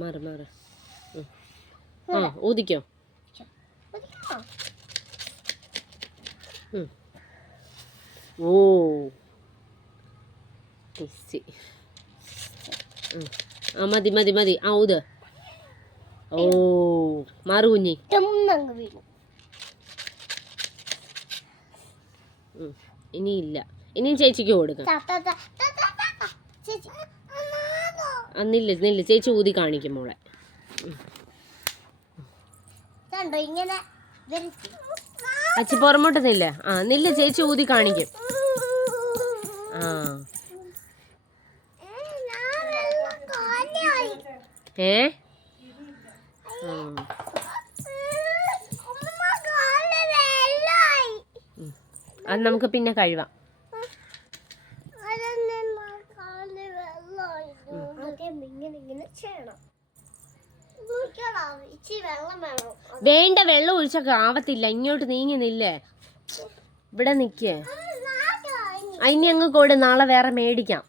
മാറി മാറി. ഊതിക്കോ. ഓ മതി മതി മതി. ഊത്. ഓ മാറു കുഞ്ഞി. ഇനിയില്ല. ഇനിയും ചേച്ചിക്ക് കൊടുക്കാം. നില്ല നില്ല, ചേച്ചി ഊതി കാണിക്കും മോളെ. അച്ചി പുറമോട്ട് നില്ല. നില്ല, ചേച്ചി ഊതി കാണിക്കും. അത് നമുക്ക് പിന്നെ കഴിവാം. വേണ്ട, വെള്ളം ഒഴിച്ചൊക്കെ ആവത്തില്ല. ഇങ്ങോട്ട് നീങ്ങുന്നില്ലേ? ഇവിടെ നിക്കേ. അതിന് അങ്ങ് കൂടെ നാളെ വേറെ മേടിക്കാം.